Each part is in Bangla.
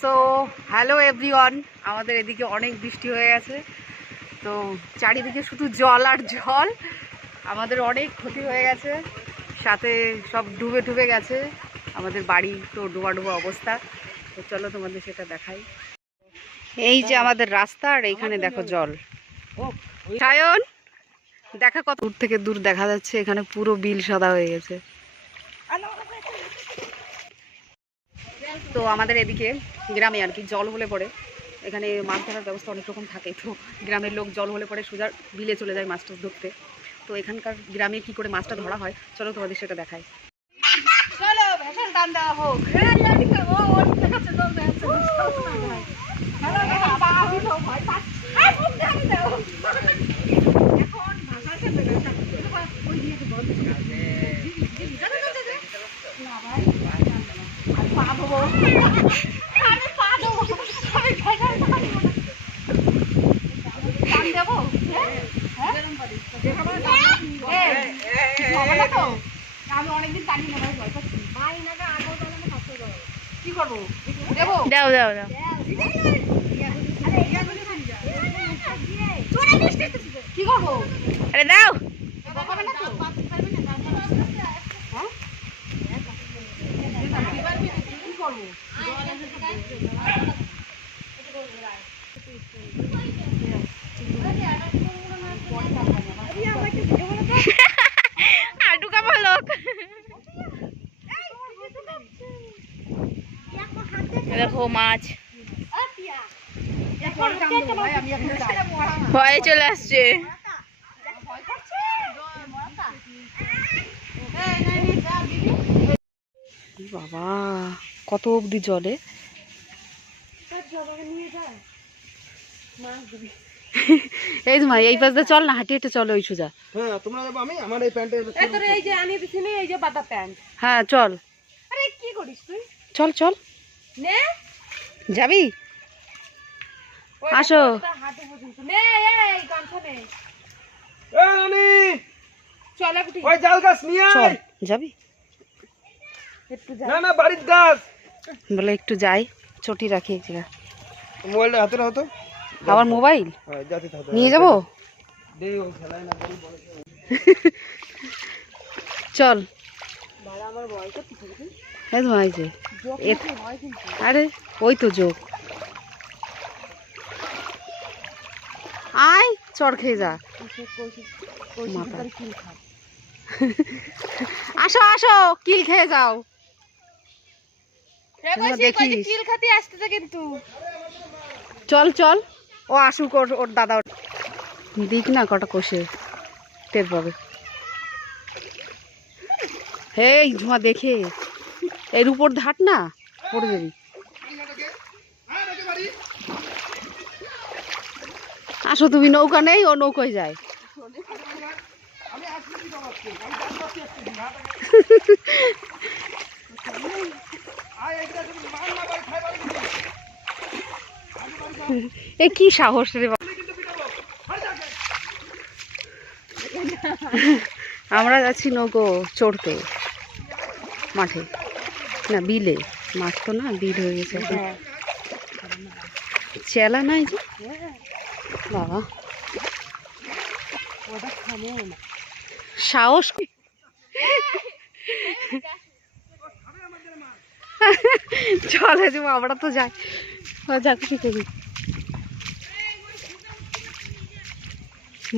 সো হ্যালো এভরিওয়ান, আমাদের এদিকে অনেক বৃষ্টি হয়ে গেছে। তো চারিদিকে শুধু জল আর জল, আমাদের অনেক ক্ষতি হয়ে গেছে, সাথে সব ডুবে ডুবে গেছে। আমাদের বাড়ি তো ডোবা ডোবা অবস্থা। তো চলো তোমাদের সেটা দেখাই। এই যে আমাদের রাস্তা, আর এইখানে দেখো জল। সায়ন দেখা, কত দূর থেকে দূর দেখা যাচ্ছে, এখানে পুরো বিল সাদা হয়ে গেছে। তো আমাদের এদিকে গ্রামে আর কি জল হলে পরে এখানে মাছ ধরার ব্যবস্থা অনেক রকম থাকে। তো গ্রামের লোক জল হলে পরে সোজা বিলে চলে যায় মাছ টাছ ধরতে। তো এখানকার গ্রামে কি করে মাছটা ধরা হয় চলো তোমাদের সেটা দেখাই। আমি অনেকদিন জানি না ভাই, ভয় পাচ্ছি। কি করবো? দেবো? দাও দাও দাও। কি করবো? আরে দাও। কি করবো? দেখো মাছ ভয়ে চলে আসছে। বাবা কত অবধি জলে। এই তোমার এই পাশ দিয়ে চল না, হাঁটি হেঁটে চলো ওই সোজা। হ্যাঁ তোমরা যাবো, আমি আমার এই প্যান্টে এই যে আনিয়ে দিছি না, এই যে বাতা প্যান্ট। হ্যাঁ চল। আরে কি করিস তুই? চল চল নে, যাবি? আসো। নে এই গামছা নে। এ রানী চল একটু। ওই জাল গাছ নিয়ে আয়। যাবি? একটু যা। না না বাড়ির গাছ বলে একটু যাই, চটি রাখি এই জায়গা। মোবাইলটা হাতে রাখো তো। আমার মোবাইল হ্যাঁ যাতে থাকো, নিয়ে যাবো। দে ও খেলায় না বল বল। চল। আমার বয়স কত হবে? এই তো এই যে আরে ওই তো যোগ। আয় চড় খেয়ে যা। আসো আসো, কিল খেয়ে যাও। কিন্তু চল চল, ও আসুক, ওর দাদা দিক না কটা কষে, টের পাবে। হেই ঝুমা দেখে, এর উপর ধাট না, পড়ে যাবি। আসো তুমি, নৌকা নেই, ও নৌকায় যায়। এ কি সাহস রে বাবা। আমরা যাচ্ছি নৌকো চড়তে মাঠে, না বিলে। মাঠ তো না, বিল হয়ে গেছে। চেলা নাই যে বাবা, সাহস। চলে যাব, আমরা তো যাই। যাক কি করি,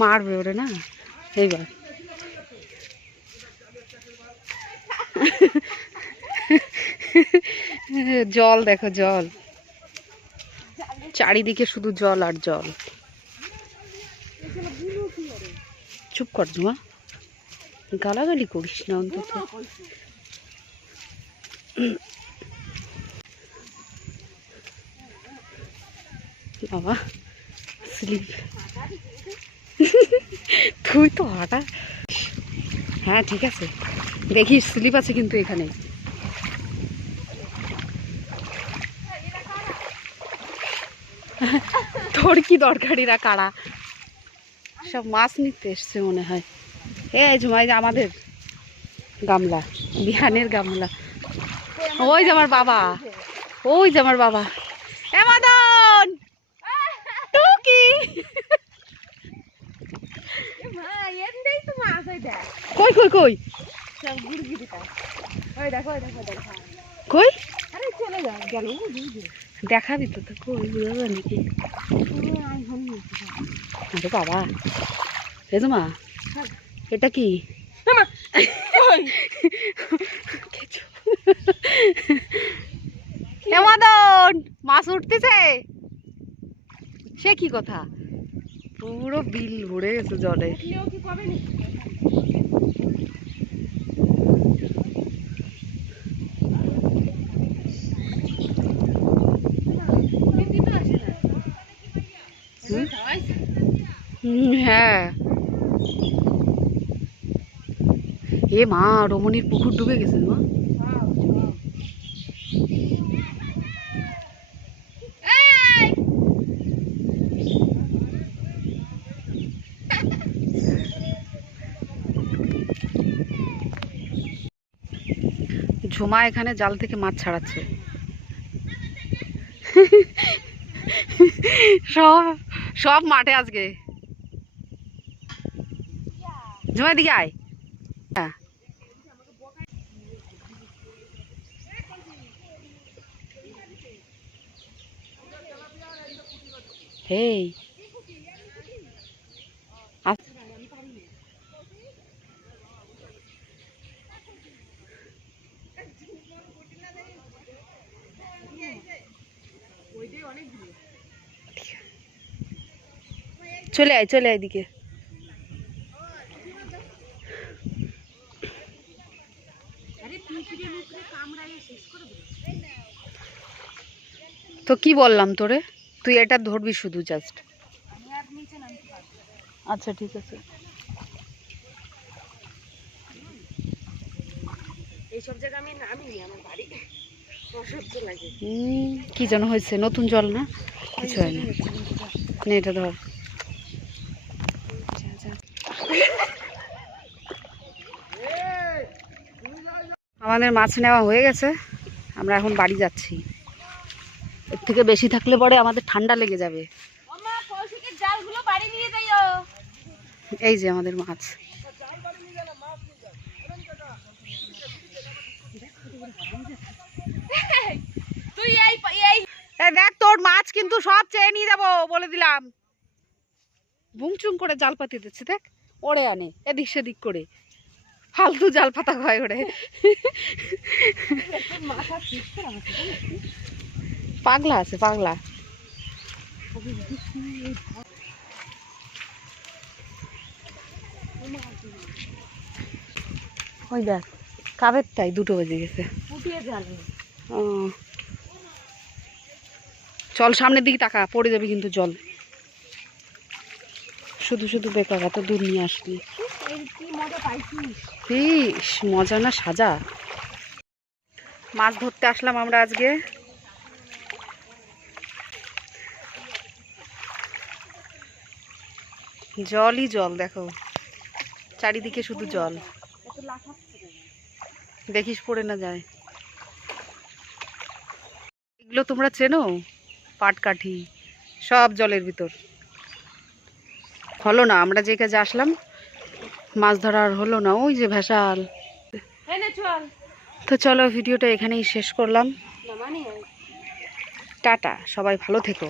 মারবে ওরে না এইবার। জল দেখো, জল চারিদিকে শুধু জল আর জল। চুপ কর জুমা, গালাগালি করিস না অন্তত। বাবা স্লিপ, তুই তো হাঁটা। হ্যাঁ ঠিক আছে, দেখিস স্লিপ আছে কিন্তু এখানে। তোর কি দরকারিরা কারা সব মাছ নিতে এসছে মনে হয়। এই ঝুমাই যে আমাদের গামলা, বিহানের গামলা। ওই যে আমার বাবা, ওই যে আমার বাবা। কই কই কই কই দেখাবি তো তো কই বুঝাবে নাকি আরে বাবা এ মা এটা কি মদন মাছ উঠতেছে সে কি কথা পুরো বিল ভরে গেছে জলে হ্যাঁ এ মা রমণীর পুকুর ডুবে গেছে মা ঝুমা এখানে জাল থেকে মাছ ছাড়াচ্ছে সব সব মাঠে আজকে ঝুমা দিকে আয় হ্যাঁ হেই চলে আয় এদিকে তো কি বললাম তোরে তুই এটা ধরবি শুধু জাস্ট আচ্ছা ঠিক আছে এইসব জায়গা আমি নামিনি আমার বাড়ি অসহ্য লাগে কি যেন হয়েছে নতুন জল না কিছু হয় না নে এটা ধর আমাদের মাছ নেওয়া হয়ে গেছে আমরা এখন বাড়ি যাচ্ছি এর থেকে বেশি থাকলে পরে আমাদের ঠান্ডা লেগে যাবে এই যে আমাদের মাছ দেখ তোর মাছ কিন্তু সব চেয়ে নিয়ে যাবো বলে দিলাম বুংচুং করে জাল পাতি দিচ্ছে দেখ ওড়ে আনে এদিক সেদিক করে ফালতু জাল পাতা হয় ওরে পাগলা আছে পাগলা ওই দেখ কাবেরটাই 2টো বেজে গেছে ও চল সামনের দিকে তাকা পড়ে যাবে কিন্তু জল শুধু শুধু বেকার এত দূর নিয়ে আসবি বেশ মজা না সাজা মাছ ধরতে আসলাম আমরা আজকে জলই জল দেখো চারিদিকে শুধু জল দেখিস পড়ে না যায় এগুলো তোমরা চেনো পাটকাঠি সব জলের ভিতর হলো না আমরা যে কাজে আসলাম মাছ ধরার হলো না ওই যে ভেসাল তো চলো ভিডিওটা এখানেই শেষ করলাম টাটা সবাই ভালো থেকো